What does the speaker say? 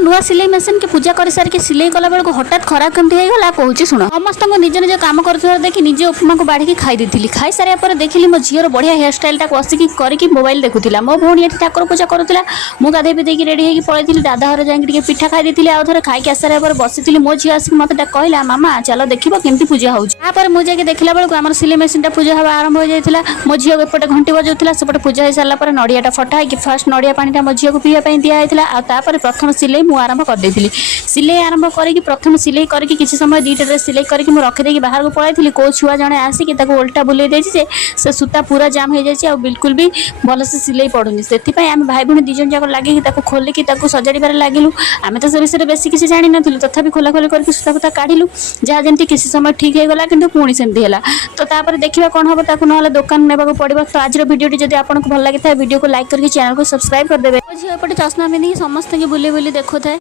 नुआ सिलाई मशीन के पूजा कर सारिक सिलाई कला बेलू हठात खराब केमती होगा कहूँ शुण समस्त निज निज कम कर देखी निजे उपमा को बाढ़ी खाई देती खाई सारा पर देखिली मो झीर बढ़िया हेयर स्टाइल बसिकी करके मोबाइल देखुला मो भौणी ठाकुर पूजा करूला मुझे गाधे पीधे रेडी होगी पलैली दादा घर जाए पिठा खाई दी आउ थे खाई आसारा पर बसी मो झी आसिक मत कहला मामा चलो देखो केमती पूजा होपर मुझे देखला बेलू आम सिलाई मेसीन पूजा हवा आरंभ हो जाता मो झील एपटे घंटी बजाऊला सेपटे पूजा हो सारा पर नड़िया फटा है फास्ट नड़िया पानी मो झील को पीवाई दिखाई प्रथम सिलाई मुझे आरंभ करदे सिलाई आरंभ करके प्रथम सिलाई करके किसी समय दुईटा सिलाई करके मुझे रखीदे बाहर को पलैली कौ छुआ जड़े आसिक उल्टा बुले देचे से सूता पूरा जाम हो जाए बिल्कुल भी भलसे सिलाई पड़ूनी से आम भाई भूणी दीज जाक लगे खोलिकी सजाड़बार लगिलु आम तो से विषय बेसी किसी जानी नु तथापि खोला खोली करके सूता फूता काढ़िलु जहाँ जमी किसी समय ठीक हो गला कि पुणी सेमती है तो तापर देखा कौन हम ताकू ना दुकान नेबाक पड़ो तो आज भिडियो जब आपको भल लगी था वीडियो को लाइक करके चैनल को सब्सक्राइब करदे। झील एपटे चश्मा पिंधिकी समस्त बुले बुले देखुए।